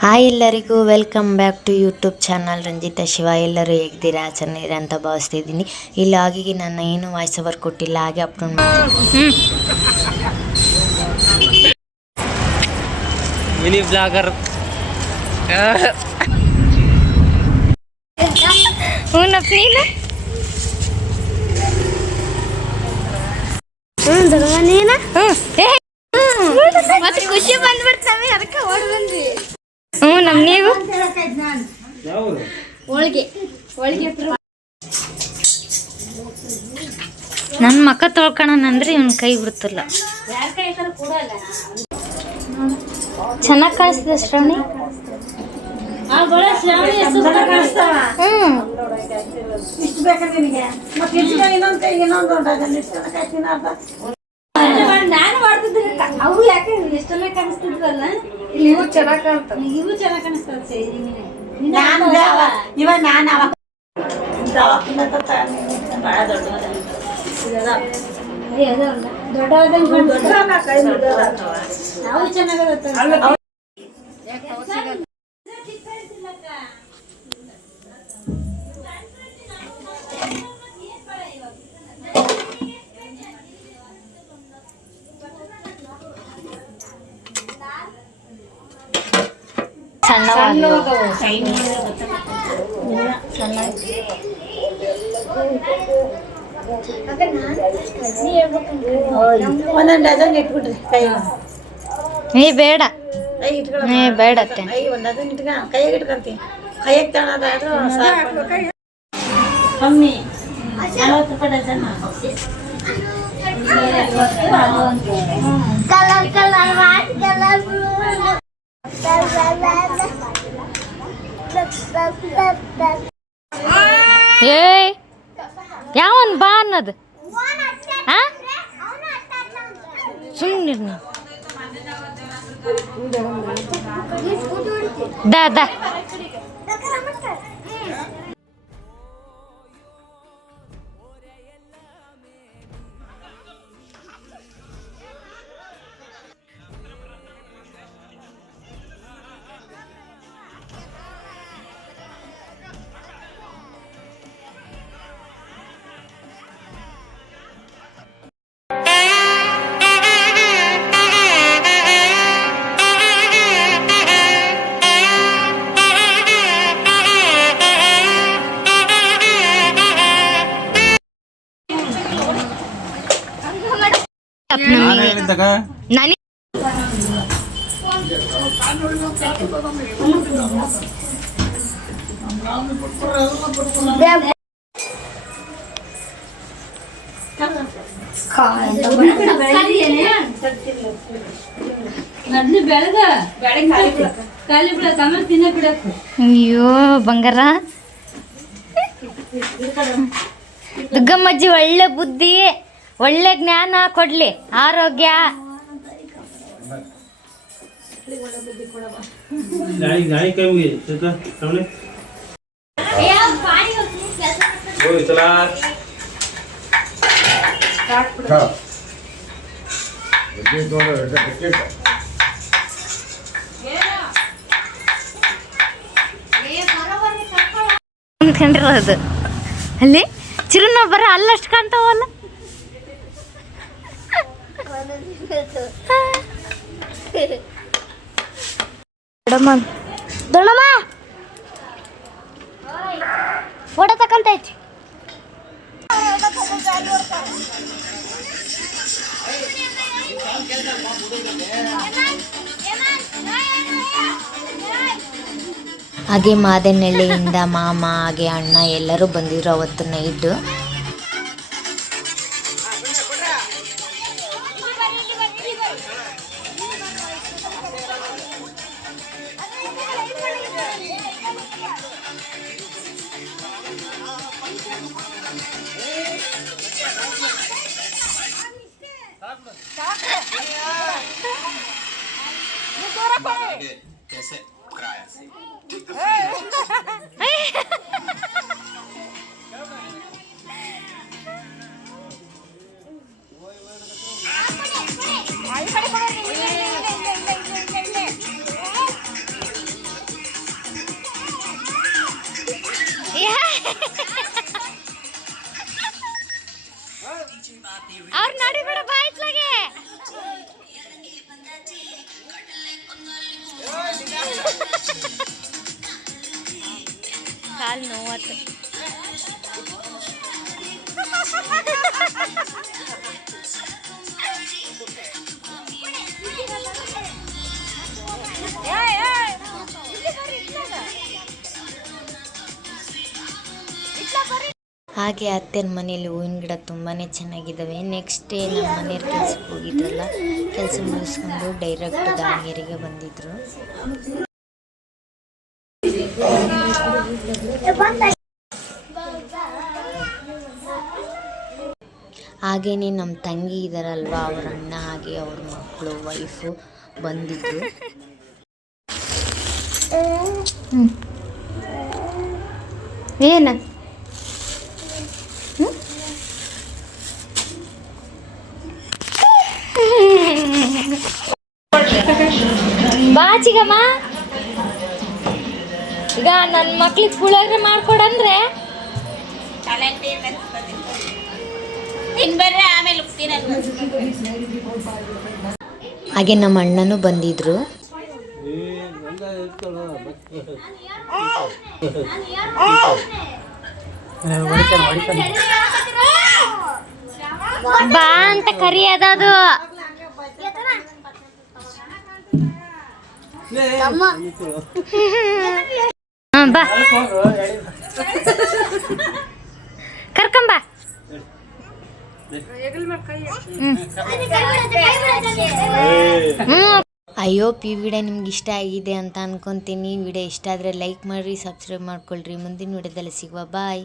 Hi ಎಲ್ಲರಿಗೂ welcome back to YouTube channel Ranjitha Shiva. ಎಲ್ಲರೂ ಹೇಗಿದ್ದೀರಾ? ಚೆನ್ನಾಗಿದ್ದೀರಾ ಅಂತ ಭಾವಿಸ್ತಿದ್ದೀನಿ. ಇಲ್ಲಿ ಆಗಿಗೆ ನಾನು ಏನು ವಾಯ್ಸ್ ಓವರ್ ಕೊಟ್ಟಿಲ್ಲ, ಹಾಗೆ ಅಪ್ಲೋಡ್ ಮಾಡ್ತೀನಿ. ಮಿನಿ ಬ್ಲಾಗರ್ ಮತ್ತೆ ಖುಷಿ ಬಂದ್ಬಿಡ್ತಾವೆ, ಅದಕ್ಕೆ ಓಡಿ ಬಂದ್ವಿ. ನೀವು ನನ್ನ ಮಕ್ಕ ತೊಳ್ಕೊಳಂದ್ರೆ ಇವನ್ ಕೈ ಬಿಡ್ತಿಲ್ಲ. ಚೆನ್ನಾಗಿ ಕಾಣಿಸ್ತದೆ ಶ್ರಾವಣಿ. ನಾನು ಮಾಡ್ತಿದ್ರೆ ಅವು ಯಾಕೆ ಎಷ್ಟೆಲ್ಲ ಕಾಣಿಸ್ತಿದ್ವಲ್ಲ, ಇಲ್ಲಿ ಇವು ಚೆನ್ನಾಗಿ ಕಾಣ್ತಾವ, ಇವು ಚೆನ್ನಾಗಿ ಕಾಣಿಸ್ತಾವ. ಇವಾಗ ನಾನು ಅವಾಗ ನಾವು ಚೆನ್ನಾಗ ಒಂದೊಂದು ಡಜನ್ ಇಟ್ಬಿಟ್ರಿ ಕೈ. ಏ ಬೇಡ, ಬೇಡ ಒಂದೊಂದು ಇಟ್ಕ ಕೈಯಾಗ ಇಟ್ಕೊಂತೀನಿ. ಕೈಯಾಗ ತಗೊಳೋದಾದ್ರೂ ಕಮ್ಮಿ 40 ರೂಪಾಯಿ ಡಜನ್. ಏ ಯಾವನ್ ಬಾ ಅನ್ನೋದು ಸುಮ್ಮನೆ ದಾ ಅಯ್ಯೋ ಬಂಗಾರ, ದುಗ್ಗಮ್ಮಜ್ಜಿ ಒಳ್ಳೆ ಬುದ್ಧಿ, ಒಳ್ಳೆ ಜ್ಞಾನ ಕೊಡ್ಲಿ, ಆರೋಗ್ಯ. ಅಂದ್ಕೊಂಡಿರೋದು ಅಲ್ಲಿ ಚಿರುನ ಬರ ಅಲ್ಲಷ್ಟು ಕಾಣ್ತಾವಲ್ಲ. ದೊಡ್ಡಮ್ಮ ಫೋಟೋ ತಕೊಂತೈತಿ. ಹಾಗೆ ಮಾದನಹಳ್ಳಿಯಿಂದ ಮಾಮ ಹಾಗೆ ಅಣ್ಣ ಎಲ್ಲರೂ ಬಂದಿದ್ರು ಅವತ್ತು ನೈಟು. ಅವ್ರು ನೋಡಿಬಿಡ ಬಾಯ್ತ್ಲಾಗೆ ಕಾಲ್ ನೋವತ್ತು. ಹಾಗೆ ಅತ್ತೆನ ಮನೇಲಿ ಹೂವಿನ ಗಿಡ ತುಂಬಾ ಚೆನ್ನಾಗಿದ್ದಾವೆ. ನೆಕ್ಸ್ಟ್ ಡೇ ನಮ್ಮ ಮನೆಯವ್ರ ಕೆಲ್ಸಕ್ಕೆ ಹೋಗಿದ್ರಲ್ಲ, ಕೆಲಸ ಮುಗಿಸ್ಕೊಂಡು ಡೈರೆಕ್ಟ್ ದಾವಣಗೆರೆಗೆ ಬಂದಿದ್ರು. ಹಾಗೇನೆ ನಮ್ಮ ತಂಗಿ ಇದಾರಲ್ವಾ, ಅವ್ರ ಅಣ್ಣ ಹಾಗೆ ಅವ್ರ ಮಕ್ಕಳು ವೈಫು ಬಂದಿದ್ರು. ಏನ ಬಾಚಿಗಮ್ಮ, ಈಗ ನನ್ನ ಮಕ್ಳಿಗೆ ಪುಳಿಯೋಗರೆ ಮಾಡ್ಕೊಡಂದ್ರೆ ಹಾಗೆ ನಮ್ಮ ಅಣ್ಣನೂ ಬಂದಿದ್ರು. ಬಾ ಅಂತ ಕರಿಯೋದದು. ಬಾ ಕರ್ಕೊಂಬ. ಐ ಹೋಪ್ ಈ ವಿಡಿಯೋ ನಿಮ್ಗೆ ಇಷ್ಟ ಆಗಿದೆ ಅಂತ ಅನ್ಕೊಂತೀನಿ. ವಿಡಿಯೋ ಇಷ್ಟ ಆದರೆ ಲೈಕ್ ಮಾಡಿರಿ, ಸಬ್ಸ್ಕ್ರೈಬ್ ಮಾಡ್ಕೊಳ್ರಿ. ಮುಂದಿನ ವಿಡಿಯೋದಲ್ಲಿ ಸಿಗುವ. ಬಾಯ್.